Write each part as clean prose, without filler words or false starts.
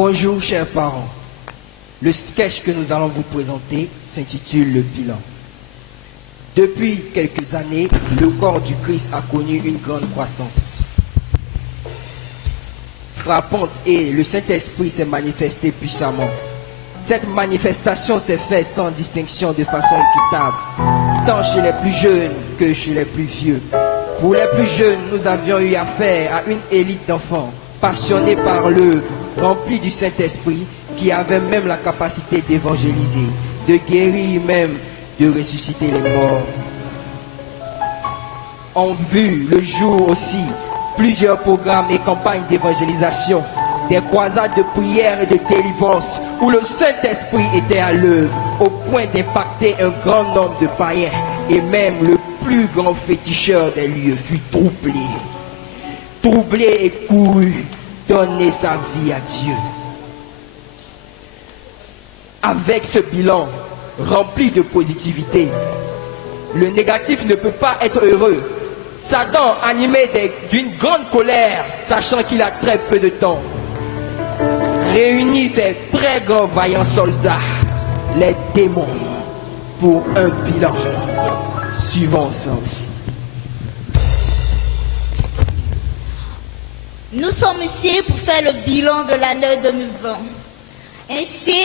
Bonjour chers parents. Le sketch que nous allons vous présenter s'intitule Le bilan. Depuis quelques années, le corps du Christ a connu une grande croissance frappante et le Saint-Esprit s'est manifesté puissamment. Cette manifestation s'est faite sans distinction de façon équitable, tant chez les plus jeunes que chez les plus vieux. Pour les plus jeunes, nous avions eu affaire à une élite d'enfants passionnés par l'œuvre, remplis du Saint-Esprit, qui avaient même la capacité d'évangéliser, de guérir même, de ressusciter les morts. On vu le jour aussi plusieurs programmes et campagnes d'évangélisation, des croisades de prière et de délivrance où le Saint-Esprit était à l'œuvre au point d'impacter un grand nombre de païens et même le plus grand féticheur des lieux fut troublé et couru donner sa vie à Dieu. Avec ce bilan rempli de positivité, le négatif ne peut pas être heureux. Satan, animé d'une grande colère, sachant qu'il a très peu de temps, réunit ses très grands vaillants soldats, les démons, pour un bilan. Suivons ensemble. Nous sommes ici pour faire le bilan de l'année 2020. Ainsi,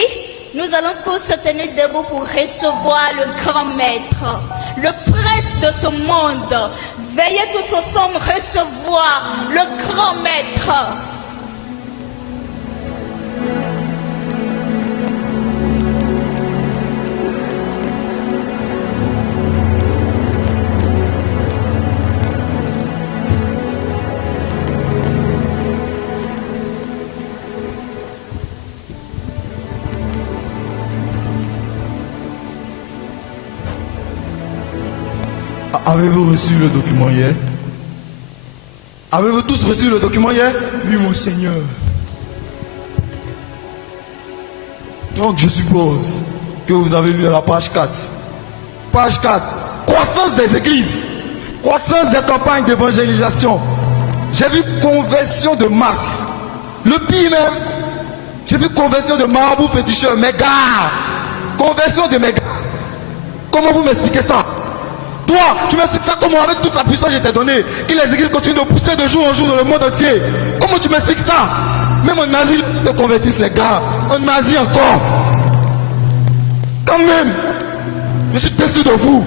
nous allons tous se tenir debout pour recevoir le grand maître, le prince de ce monde. Veillez tous ensemble recevoir le grand maître. Avez-vous reçu le document hier? Avez-vous tous reçu le document hier? Oui, mon Seigneur. Donc je suppose que vous avez lu à la page 4. Page 4. Croissance des églises. Croissance des campagnes d'évangélisation. J'ai vu conversion de masse. Le pire même, j'ai vu conversion de marabouts féticheurs, méga. Conversion de méga. Comment vous m'expliquez ça? Toi, tu m'expliques ça comment avec toute la puissance que je t'ai donnée, que les églises continuent de pousser de jour en jour dans le monde entier. Comment tu m'expliques ça? Même en Asie, ils se convertissent les gars. En Asie encore. Quand même, je suis déçu de vous.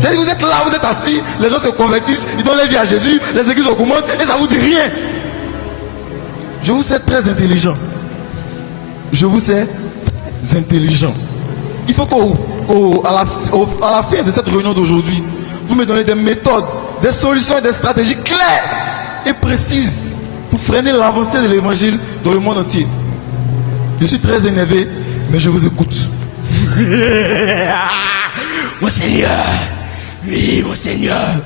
C'est-à-dire que vous êtes là, vous êtes assis, les gens se convertissent, ils donnent leur vie à Jésus, les églises augmentent et ça vous dit rien. Je vous sais très intelligent. Je vous sais intelligent. Il faut qu'à la fin de cette réunion d'aujourd'hui, vous me donnez des méthodes, des solutions et des stratégies claires et précises pour freiner l'avancée de l'évangile dans le monde entier. Je suis très énervé, mais je vous écoute. Mon Seigneur, oui, mon Seigneur,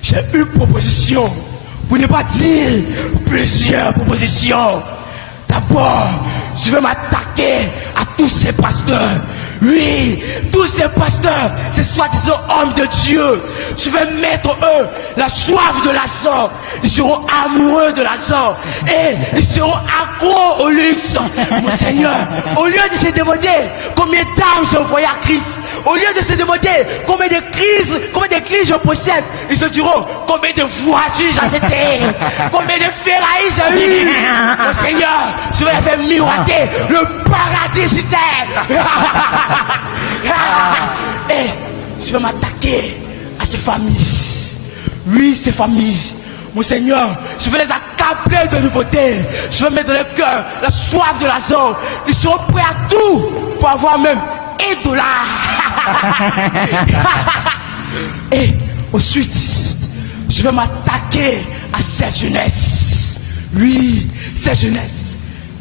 j'ai une proposition, pour ne pas dire plusieurs propositions. D'abord, je vais m'attaquer à tous ces pasteurs. Oui, tous ces pasteurs, ces soi-disant hommes de Dieu, je vais mettre eux la soif de l'argent. Ils seront amoureux de l'argent et ils seront accros au luxe. Mon Seigneur, au lieu de se demander combien d'âmes j'ai envoyé à Christ, au lieu de se demander combien d'églises je possède, ils se diront combien de voitures j'ai achetées, combien de Ferrari j'ai eu. Mon Seigneur, je vais les faire miroiter le paradis sur terre. Et je vais m'attaquer à ces familles. Oui, ces familles. Mon Seigneur, je vais les accabler de nouveautés. Je vais mettre dans leur cœur la soif de l'argent. Ils seront prêts à tout pour avoir même $1. Et ensuite, je vais m'attaquer à cette jeunesse. Oui, cette jeunesse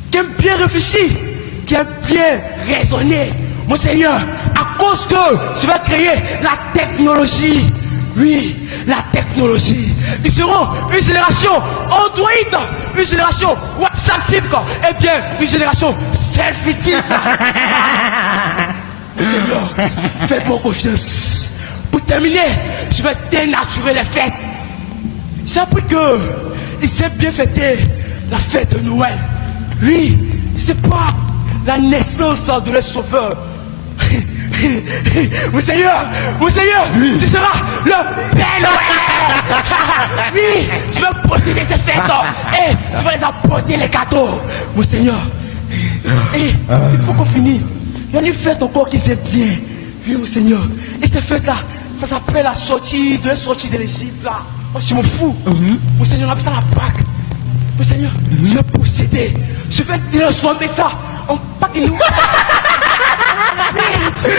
qui est bien réfléchie, qui est bien raisonnée. Mon Seigneur, à cause d'eux, je vais créer la technologie. Oui, la technologie. Ils seront une génération Android, une génération WhatsApp type, et bien une génération selfie type. Seigneur, faites-moi confiance. Pour terminer, je vais dénaturer les fêtes. J'ai appris que il s'est bien fêté la fête de Noël. Oui, c'est pas la naissance de leur sauveur. Mon Seigneur, tu seras le Père Noël. Oui, je vais posséder cette fête et je vais les apporter les cadeaux. Mon Seigneur, et c'est pour qu'on finisse. Il y a une fête encore qui s'est bien. Oui, mon Seigneur. Et cette fête-là, ça s'appelle la sortie de l'Égypte là. Oh, je m'en fous. Mon Seigneur, on appelle ça la Pâque. Mon Seigneur, je vais posséder. Je vais transformer ça en Pâque-nous. Il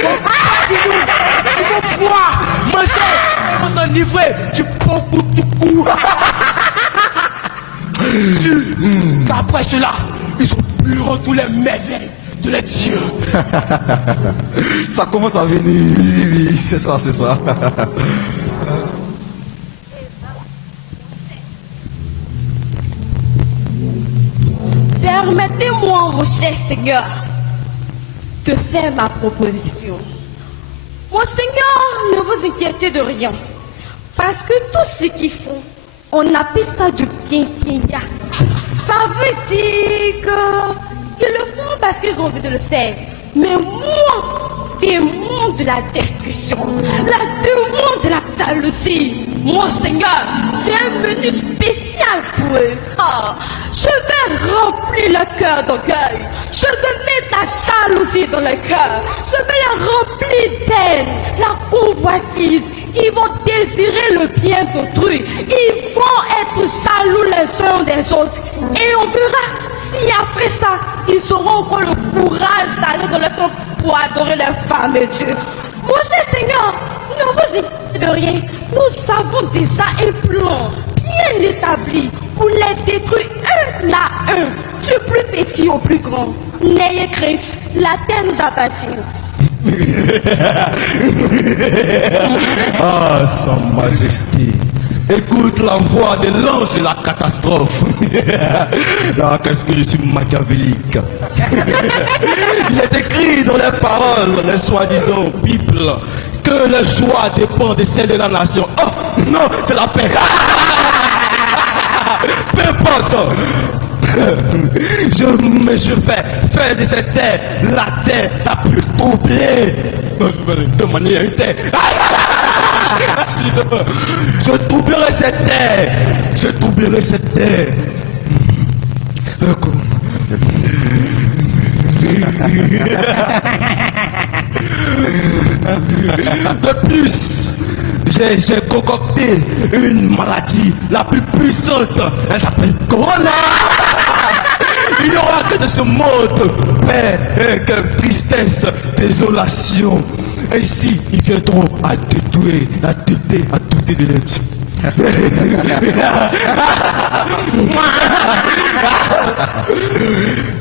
faut boire, manger, il faut s'enivrer du bon coup du cou. Après cela, ils oublieront tous les merveilles de les dieux. Ça commence à venir. Oui, c'est ça, c'est ça. Permettez-moi, mon cher Seigneur, de faire ma proposition. Mon Seigneur, ne vous inquiétez de rien, parce que tout ce qu'ils font, on appelle ça du quinquilla. Ça veut dire qu'ils le font parce qu'ils ont envie de le faire. Mais moi, démon de la destruction, la démon de la jalousie, mon Seigneur, j'ai un menu spécial pour eux. Je vais remplir le cœur d'orgueil. Je vais mettre la jalousie dans le cœur. Je vais les remplir d'haine, la convoitise. Ils vont désirer le bien d'autrui. Ils vont être jaloux les uns des autres. Et on verra si après ça, ils auront encore le courage d'aller dans le temple pour adorer les femmes de Dieu. Mon cher Seigneur, ne vous inquiétez de rien. Nous avons déjà un plan bien établi pour les détruire un à un, du plus petit au plus grand. N'ayez crainte, la terre nous appartient. Ah, Sa Majesté, écoute la voix de l'ange de la catastrophe. Ah, qu'est-ce que je suis machiavélique. Il est écrit dans les paroles, les soi-disant Bible, que la joie dépend de celle de la nation. Oh, non, c'est la paix. Peu importe. Je vais faire de cette terre la terre la plus troublée. De manière une terre. Je sais pas. Je troublerai cette terre. Je troublerai cette terre. De plus, j'ai concocté une maladie la plus puissante. Elle s'appelle Corona. Il n'y aura que de ce monde paix, que tristesse, désolation. Et ici, ils viendront à détruire, à douter de l'être.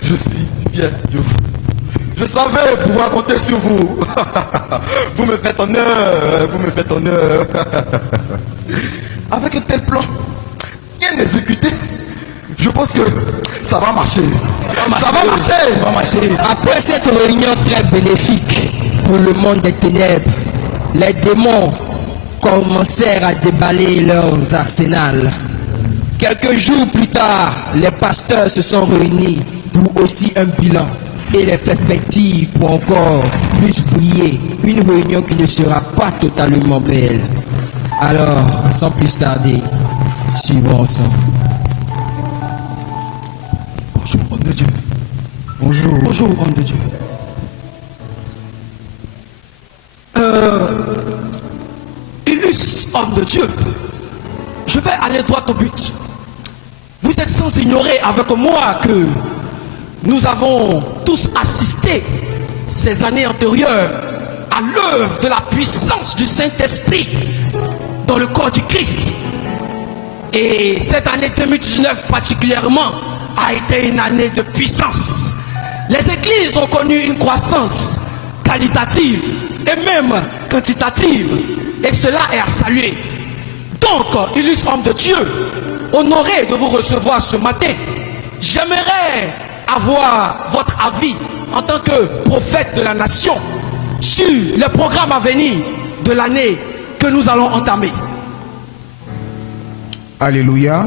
Je suis fier de vous. Je savais pouvoir compter sur vous. Vous me faites honneur, vous me faites honneur. Avec un tel plan, bien exécuté, je pense que ça va marcher. Ça va marcher. Après cette réunion très bénéfique pour le monde des ténèbres, les démons commencèrent à déballer leurs arsenals. Quelques jours plus tard, les pasteurs se sont réunis pour aussi un bilan et les perspectives pour encore plus briller. Une réunion qui ne sera pas totalement belle. Alors, sans plus tarder, suivons ensemble. Bonjour, homme de Dieu. Bonjour, homme de Dieu. Illustre homme de Dieu, je vais aller droit au but. Vous êtes sans ignorer avec moi que nous avons tous assisté ces années antérieures à l'œuvre de la puissance du Saint-Esprit dans le corps du Christ. Et cette année 2019 particulièrement a été une année de puissance. Les églises ont connu une croissance qualitative et même quantitative. Et cela est à saluer. Donc, illustre homme de Dieu, honoré de vous recevoir ce matin, j'aimerais avoir votre avis en tant que prophète de la nation sur le programme à venir de l'année que nous allons entamer. Alléluia.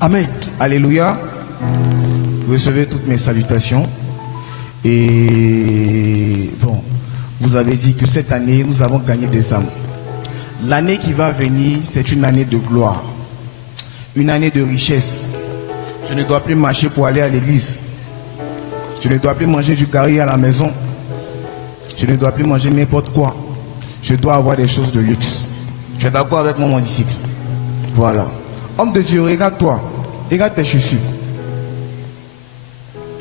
Amen. Alléluia. recevez toutes mes salutations. Et bon, vous avez dit que cette année, nous avons gagné des âmes. L'année qui va venir, c'est une année de gloire, une année de richesse. Je ne dois plus marcher pour aller à l'église. Je ne dois plus manger du curry à la maison. Je ne dois plus manger n'importe quoi. Je dois avoir des choses de luxe. Tu es d'accord avec moi, mon disciple? Voilà. Homme de Dieu, regarde-toi. Regarde tes chaussures.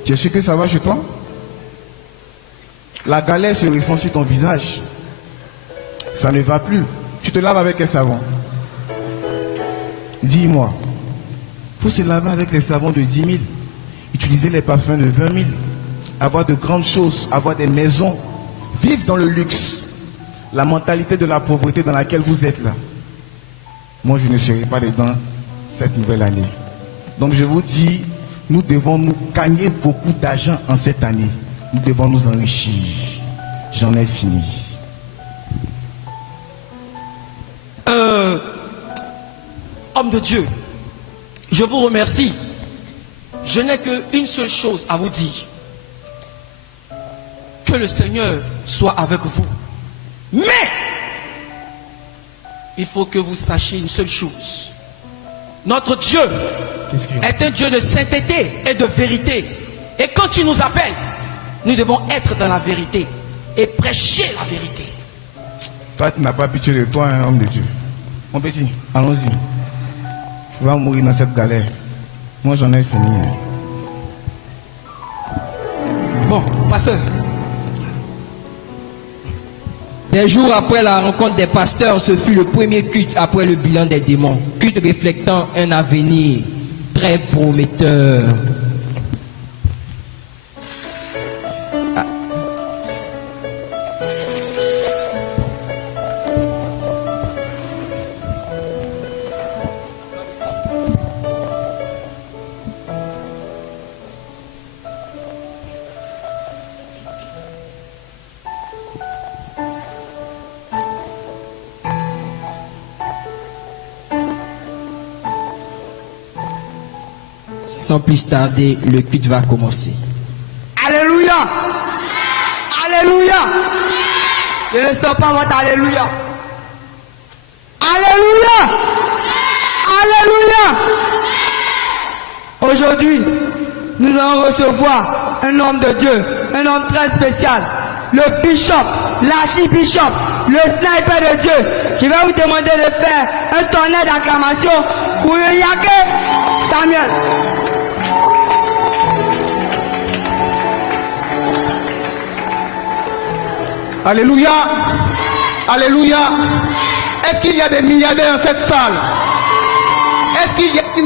Tu es sûr que ça va chez toi? La galère se ressent sur ton visage. Ça ne va plus. Tu te laves avec quel savon? Dis-moi. Il faut se laver avec les savons de 10 000. Utiliser les parfums de 20 000. Avoir de grandes choses. Avoir des maisons. Vivre dans le luxe. La mentalité de la pauvreté dans laquelle vous êtes là. Moi, je ne serai pas dedans cette nouvelle année. Donc, je vous dis, nous devons nous gagner beaucoup d'argent en cette année. Nous devons nous enrichir. J'en ai fini. Homme de Dieu, je vous remercie. Je n'ai qu'une seule chose à vous dire. Que le Seigneur soit avec vous. Mais, il faut que vous sachiez une seule chose. Notre Dieu est un Dieu de sainteté et de vérité. Et quand il nous appelle, nous devons être dans la vérité et prêcher la vérité. Toi, tu n'as pas pitié de toi, un homme de Dieu. Mon petit, allons-y. Tu vas mourir dans cette galère. Moi, j'en ai fini. Bon, pasteur. Des jours après la rencontre des pasteurs, ce fut le premier culte après le bilan des démons. Culte reflétant un avenir très prometteur. Sans plus tarder, le culte va commencer. Alléluia. Alléluia. Je ne sens pas votre alléluia. Alléluia. Alléluia. Aujourd'hui, nous allons recevoir un homme de Dieu, un homme très spécial, le bishop, l'archibishop, le sniper de Dieu. Je vais vous demander de faire un tonnerre d'acclamation pour Yake Samuel. Alléluia. Alléluia. Est-ce qu'il y a des milliardaires dans cette salle? Est-ce qu'il y a des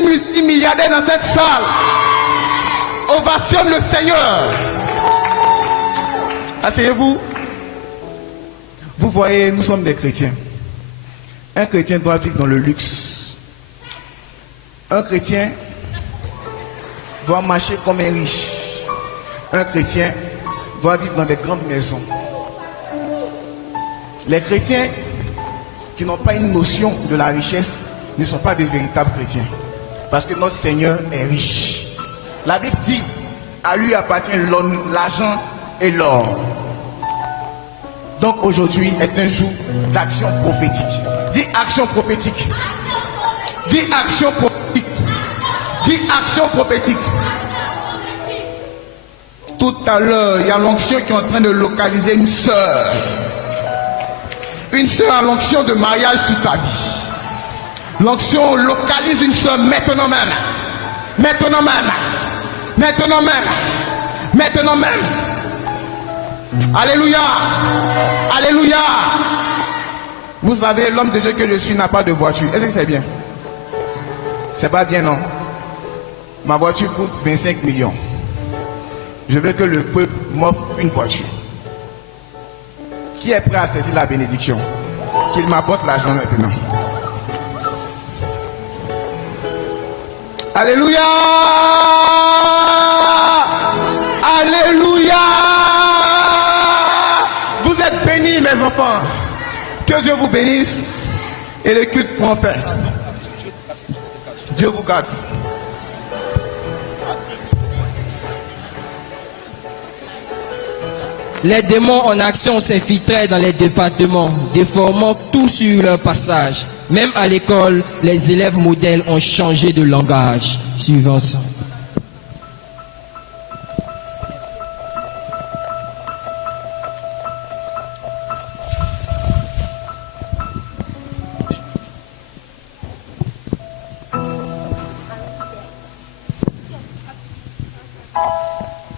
multimilliardaires dans cette salle? Ovationne le Seigneur. Asseyez-vous. Vous voyez, nous sommes des chrétiens. Un chrétien doit vivre dans le luxe. Un chrétien doit marcher comme un riche. Un chrétien doit vivre dans des grandes maisons. Les chrétiens qui n'ont pas une notion de la richesse ne sont pas des véritables chrétiens. Parce que notre Seigneur est riche. La Bible dit, à lui appartient l'argent et l'or. Donc aujourd'hui est un jour d'action prophétique. Dis action prophétique. Dis action prophétique. Dis action prophétique. Tout à l'heure, il y a l'onction qui est en train de localiser une sœur. Une sœur a l'onction de mariage sur sa vie. L'onction localise une sœur maintenant même. Maintenant même. Maintenant même. Maintenant même. Alléluia. Alléluia. Vous savez, l'homme de Dieu que je suis n'a pas de voiture. Est-ce que c'est bien? C'est pas bien, non? Ma voiture coûte 25 millions. Je veux que le peuple m'offre une voiture. Qui est prêt à saisir la bénédiction? Qu'il m'apporte l'argent maintenant. Alléluia! Alléluia! Vous êtes bénis, mes enfants. Que Dieu vous bénisse et le culte prend fin. Dieu vous garde. les démons en action s'infiltraient dans les départements, déformant tout sur leur passage. Même à l'école, les élèves modèles ont changé de langage. Suivant ça.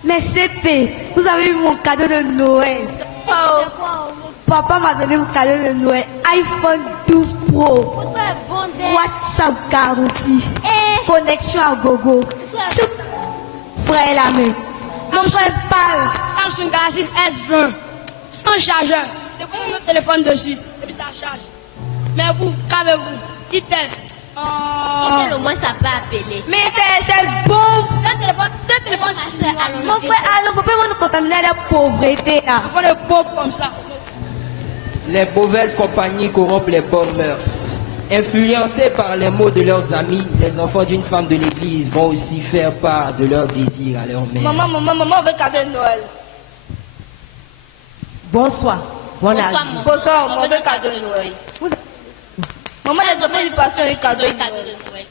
Mais CP, vous avez eu mon cadeau de Noël. Papa m'a donné mon cadeau de Noël. iPhone 12 Pro. WhatsApp garantie. Connexion à gogo. Frère la main. Mon frère parle. Samsung Galaxy S20. Sans chargeur. C'est pour mon téléphone dessus. Et puis ça charge. Mais vous, qu'avez-vous? Itel. Itel, au moins ça peut appeler. Mais c'est bon. C'est un téléphone chinois. Mon frère, alors faut pas nous contaminer la pauvreté là. Faut des pauvres comme ça. Les mauvaises compagnies corrompent les bonnes mœurs. Influencés par les mots de leurs amis, les enfants d'une femme de l'église vont aussi faire part de leurs désirs à leur mère. Maman veut cadeau de Noël. Bonsoir. Bon Bonsoir, arrivée. mon. Bonsoir, On mon veut veut des cadeau cadeaux de de Noël. Noël. Maman, les enfants du pasteur ont eu cadeau de Cadeau Noël. de Noël.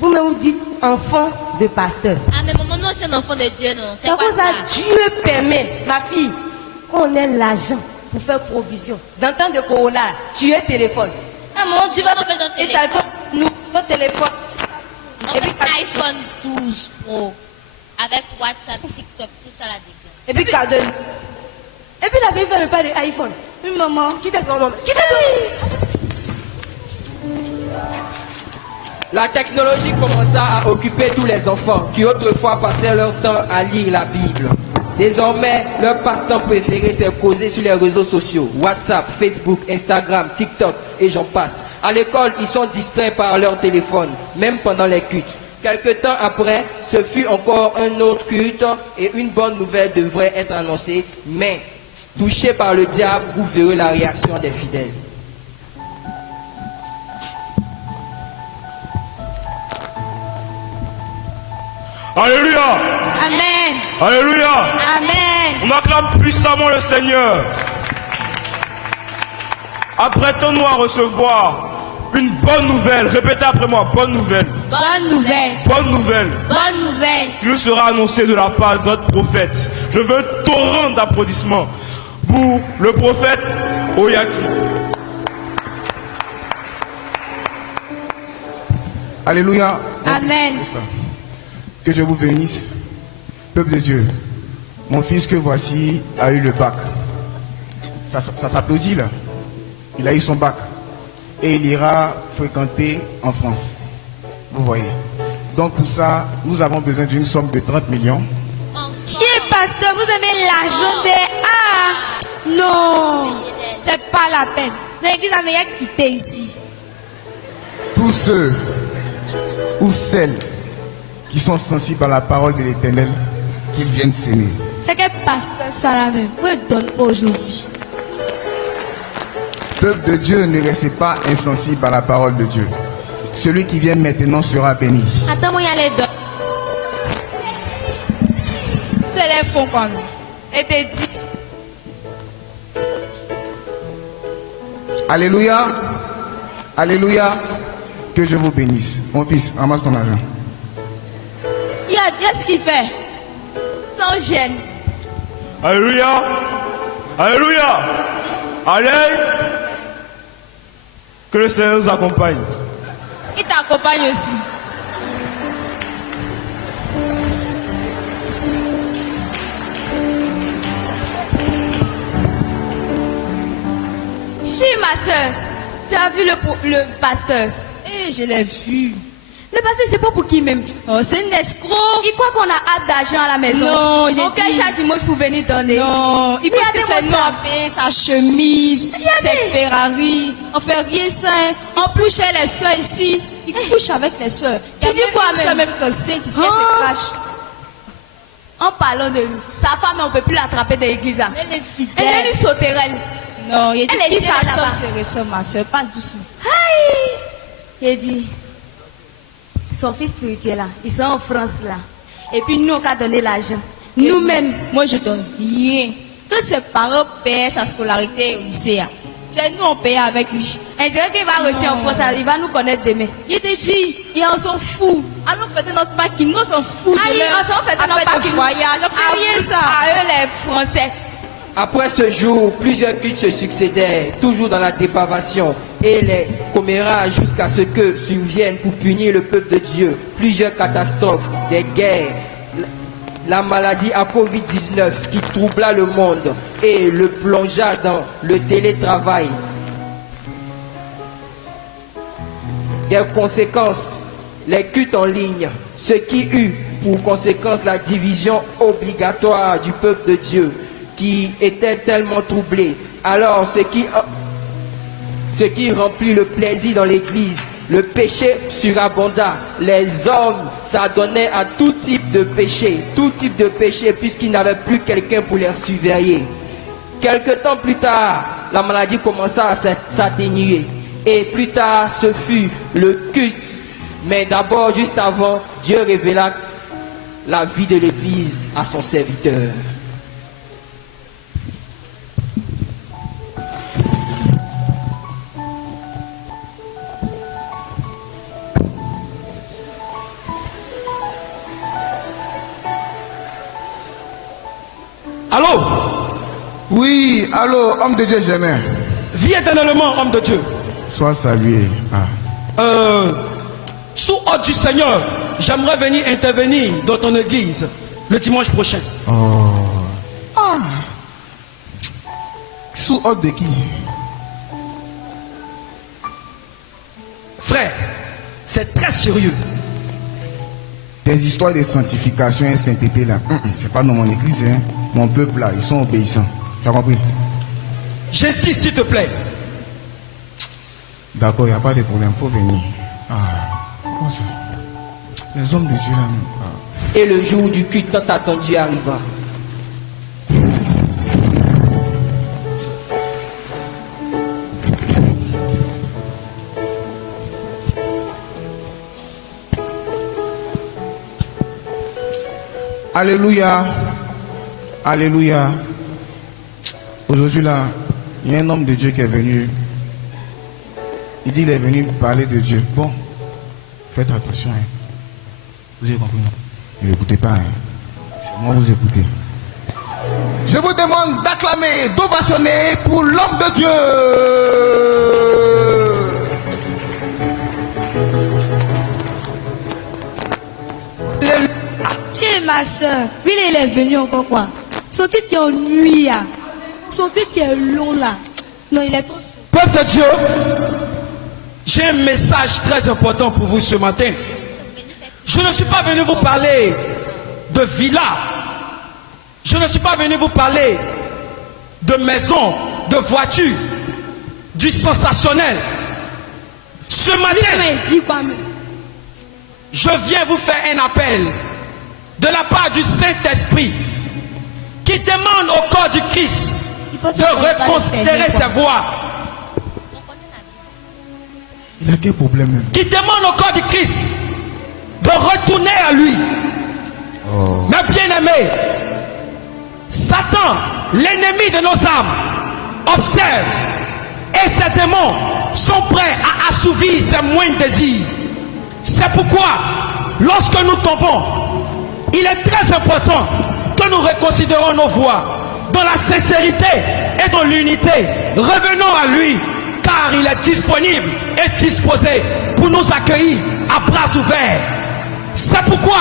Vous me dites enfant de pasteur. Ah, mais maman, non, c'est un enfant de Dieu, non. C'est C'est quoi pour ça? ça Dieu permet, ma fille, qu'on ait l'argent pour faire provision. Dans temps de corona, tu es téléphone. Ah, maman, tu vas On veut notre et téléphone. nous, notre téléphone. On veut iPhone 12 Pro. Avec WhatsApp, TikTok, tout ça là-dedans. Et puis cadeau. Et puis la vieille fait le pas de iPhone. Oui, maman. Qui te grand-maman? Qui te grand-maman? La technologie commença à occuper tous les enfants qui autrefois passaient leur temps à lire la Bible. Désormais, leur passe-temps préféré, c'est causer sur les réseaux sociaux, WhatsApp, Facebook, Instagram, TikTok et j'en passe. À l'école, ils sont distraits par leur téléphone, même pendant les cultes. Quelque temps après, ce fut encore un autre culte et une bonne nouvelle devrait être annoncée, mais touché par le diable, vous verrez la réaction des fidèles. Alléluia. Amen. Alléluia. Amen. On acclame puissamment le Seigneur. Apprêtons-nous à recevoir une bonne nouvelle. Répétez après moi, bonne nouvelle. Bonne nouvelle. Bonne nouvelle. Bonne nouvelle. Qui nous sera annoncée de la part de notre prophète. Je veux un torrent d'applaudissements pour le prophète Oyaki. Alléluia. Amen. Que je vous bénisse. Peuple de Dieu, mon fils que voici a eu le bac. Ça s'applaudit là. Il a eu son bac. Et il ira fréquenter en France. Vous voyez. Donc pour ça, nous avons besoin d'une somme de 30 millions. Tiens, pasteur, vous aimez l'argent des... Ah, non. C'est pas la peine. L'église a meilleur quitter ici. Tous ceux ou celles qui sont sensibles à la parole de l'Éternel, qu'ils viennent s'aimer. C'est quel pasteur ça la même? Vous ne donne pas aujourd'hui. Peuple de Dieu, ne restez pas insensible à la parole de Dieu. Celui qui vient maintenant sera béni. Attends, moi, y aller dedans. C'est les fonds quoi. Et t'es dit. Alléluia. Alléluia. Que je vous bénisse. Mon fils, ramasse ton argent. Il y a ce qu'il fait. Sans gêne. Alléluia. Alléluia. Allez. Que le Seigneur nous accompagne. Il t'accompagne aussi. Chi, ma soeur, tu as vu le pasteur? Eh, je l'ai vu. Le pasteur, c'est pas pour qui même? Oh, c'est un escroc. Il croit qu'on a hâte d'argent à la maison. Non, j'ai aucun dit- chaque dimanche pour venir donner. Non, il pense que c'est Regardez-moi ça. noppé, sa chemise, Regardez. ses Ferrari. On fait rien ça. Hein. En plus, chez les soeurs ici, il couche avec les soeurs. Tu dis quoi même? Même que c'est ici, elle Oh. se crache. En parlant de lui, sa femme, on ne peut plus l'attraper de l'église. hein. Elle est Elle fidèle. est une sauterelle. Non, il dit Elle est qui ça fidèle là-bas. sort, c'est récent, ma soeur. Pas doucement. Aïe! Il dit, son fils spirituel là, ils sont en France là. Et puis nous, on a donné l'argent. Nous-mêmes, moi je donne rien. Que ses parents paient sa scolarité au lycée. C'est nous on paye avec lui. On dirait qu'il va rester en France, il va nous connaître demain. Il te dit, et on s'en fout. Allons fêter notre Pâques, nous on s'en fout. Allez, on s'en fait notre Pâques. Voyage, on fait rien ça. À eux les Français. Après ce jour, plusieurs cultes se succédaient, toujours dans la dépravation, et les commérages jusqu'à ce que surviennent pour punir le peuple de Dieu plusieurs catastrophes, des guerres, la maladie à Covid-19 qui troubla le monde et le plongea dans le télétravail. Des conséquences, les cultes en ligne, ce qui eut pour conséquence la division obligatoire du peuple de Dieu, qui était tellement troublé. Alors ce qui remplit le plaisir dans l'église, le péché surabonda. Les hommes s'adonnaient à tout type de péché, puisqu'ils n'avaient plus quelqu'un pour les surveiller. Quelque temps plus tard, la maladie commença à s'atténuer. Et plus tard, ce fut le culte. Mais d'abord, juste avant, Dieu révéla la vie de l'église à son serviteur. Allô? Oui, allô, homme de Dieu, j'aimais. Vis éternellement, homme de Dieu. Sois salué. Sous ordre du Seigneur, j'aimerais venir intervenir dans ton église le dimanche prochain. Sous ordre de qui? Frère, c'est très sérieux. Tes histoires de sanctification et sainteté là, c'est pas dans mon église, hein. Mon peuple là, ils sont obéissants. Tu as compris? J'insiste, s'il te plaît. D'accord, il n'y a pas de problème, faut venir. Comment ça? Les hommes de Dieu là. Et le jour du culte tant attendu arriva. Alléluia. Alléluia. Aujourd'hui là, il y a un homme de Dieu qui est venu. Il dit qu'il est venu parler de Dieu. Bon, faites attention. Hein. Vous avez compris? Ne l'écoutez pas. Hein. C'est moi vous écoutez. Je vous demande d'acclamer, d'ovationner pour l'homme de Dieu. Tiens ma soeur, lui il est venu encore quoi? Son titre qui est en nuit là. Son titre qui est long là. Non, il est trop. Peuple de Dieu, j'ai un message très important pour vous ce matin. Je ne suis pas venu vous parler de villa. Je ne suis pas venu vous parler de maison, de voiture, du sensationnel. Ce matin, je viens vous faire un appel de la part du Saint-Esprit qui demande au corps du Christ de reconsidérer ses voies. Il a quel problème? Qui demande au corps du Christ de retourner à lui. Mais bien aimé, Satan, l'ennemi de nos âmes, observe et ses démons sont prêts à assouvir ses moindres désirs. C'est pourquoi, lorsque nous tombons, il est très important que nous reconsidérons nos voies dans la sincérité et dans l'unité. Revenons à lui, car il est disponible et disposé pour nous accueillir à bras ouverts. C'est pourquoi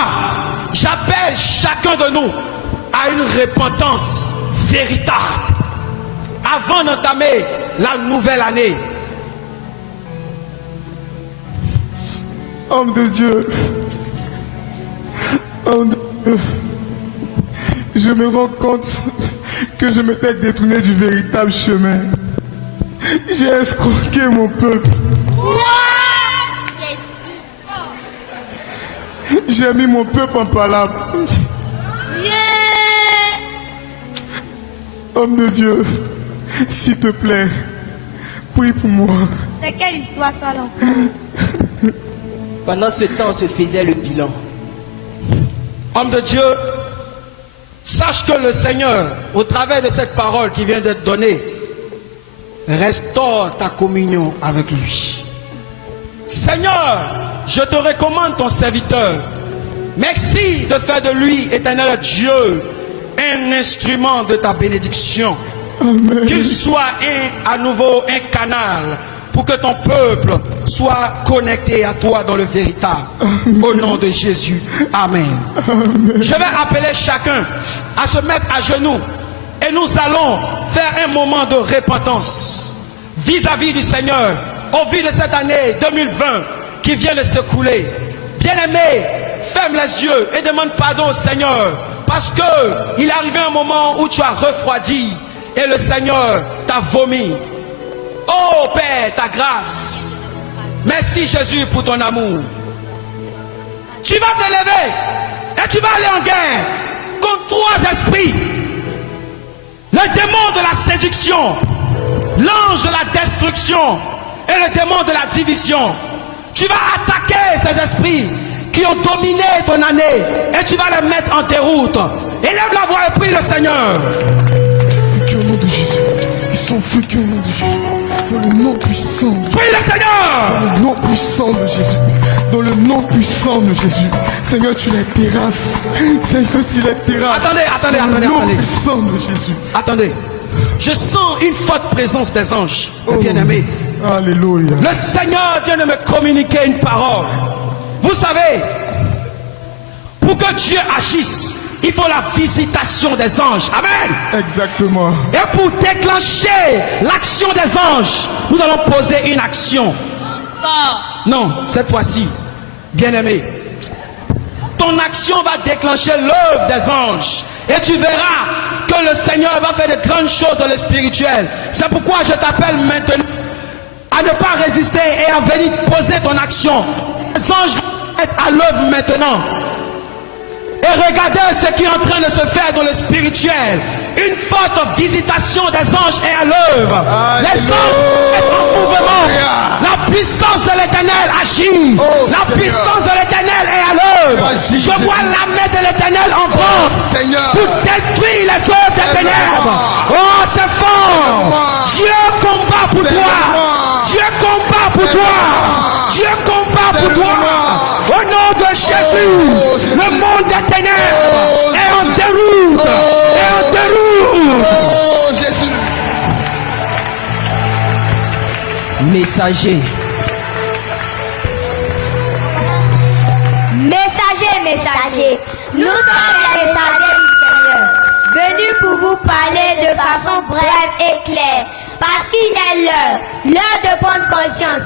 j'appelle chacun de nous à une repentance véritable avant d'entamer la nouvelle année. Homme de Dieu, homme de Dieu, je me rends compte que je m'étais détourné du véritable chemin. J'ai escroqué mon peuple. J'ai mis mon peuple en palabre. Homme de Dieu, s'il te plaît, prie pour moi. C'est quelle histoire ça là? Pendant ce temps, on se faisait le bilan. Homme de Dieu, sache que le Seigneur, au travers de cette parole qui vient d'être donnée, restaure ta communion avec lui. Seigneur, je te recommande ton serviteur. Merci de faire de lui, éternel Dieu, un instrument de ta bénédiction. Qu'il soit à nouveau un canal pour que ton peuple soit connecté à toi dans le véritable. Au nom de Jésus. Amen. Je vais appeler chacun à se mettre à genoux et nous allons faire un moment de repentance vis-à-vis du Seigneur au vu de cette année 2020 qui vient de s'écouler. Bien-aimé, ferme les yeux et demande pardon au Seigneur parce que il est arrivé un moment où tu as refroidi et le Seigneur t'a vomi. Oh Père, ta grâce. Merci Jésus pour ton amour. Tu vas te lever et tu vas aller en guerre contre trois esprits. Le démon de la séduction, l'ange de la destruction et le démon de la division. Tu vas attaquer ces esprits qui ont dominé ton année et tu vas les mettre en déroute. Élève la voix et prie le Seigneur. Au nom de Jésus. Ils sont foutus au nom de Jésus. Dans le nom puissant. Prie le Seigneur. Dans le nom puissant de Jésus. Dans le nom puissant de Jésus. Seigneur, tu les terrasses. Seigneur, tu les terrasses. Attendez. Dans le nom puissant de Jésus. Attendez. Je sens une forte présence des anges, bien-aimés. Alléluia. Le Seigneur vient de me communiquer une parole. Vous savez, pour que Dieu agisse, il faut la visitation des anges. Amen. Exactement. Et pour déclencher l'action des anges, nous allons poser une action. Non, cette fois-ci, bien-aimé, ton action va déclencher l'œuvre des anges. Et tu verras que le Seigneur va faire de grandes choses dans le spirituel. C'est pourquoi je t'appelle maintenant à ne pas résister et à venir poser ton action. Les anges vont être à l'œuvre maintenant. Et regardez ce qui est en train de se faire dans le spirituel. Une forte visitation des anges est à l'œuvre. Les anges sont en mouvement. La puissance de l'Éternel agit. La puissance de l'Éternel est à l'œuvre. Je vois la main de l'Éternel en bas pour détruire les choses des ténèbres. Oh, c'est fort. Dieu combat pour toi. Dieu combat pour toi. Dieu combat pour toi. Au nom de Jésus, le monde des ténèbres est en déroute. Est en déroute. Oh, Jésus. Messager. Messager. Nous sommes les messagers du Seigneur, venus pour vous parler de façon brève et claire. Parce qu'il est l'heure de prendre conscience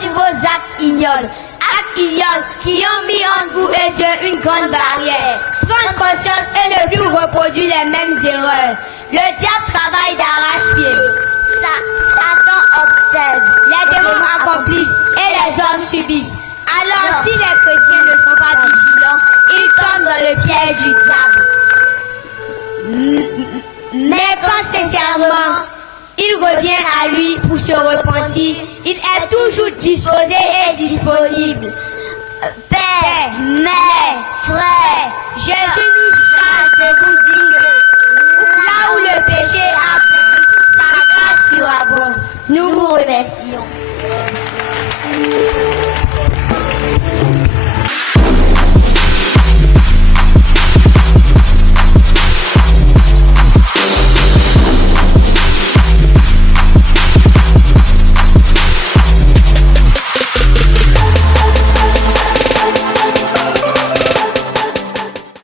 sur vos actes ignobles. Actes ignobles qui ont mis entre vous et Dieu une grande barrière. Prendre conscience et ne plus reproduire les mêmes erreurs. Le diable travaille d'arrache-pied. Satan observe. Les démons accomplissent et les hommes subissent. Alors si les chrétiens ne sont pas vigilants, ils tombent dans le piège du diable. Mais quand sincèrement il revient à lui pour se repentir, il est toujours disposé et disponible. Père, mère, frère, Jésus nous charge de vous dire que là où le péché abonde, sa grâce surabonde. Nous vous remercions.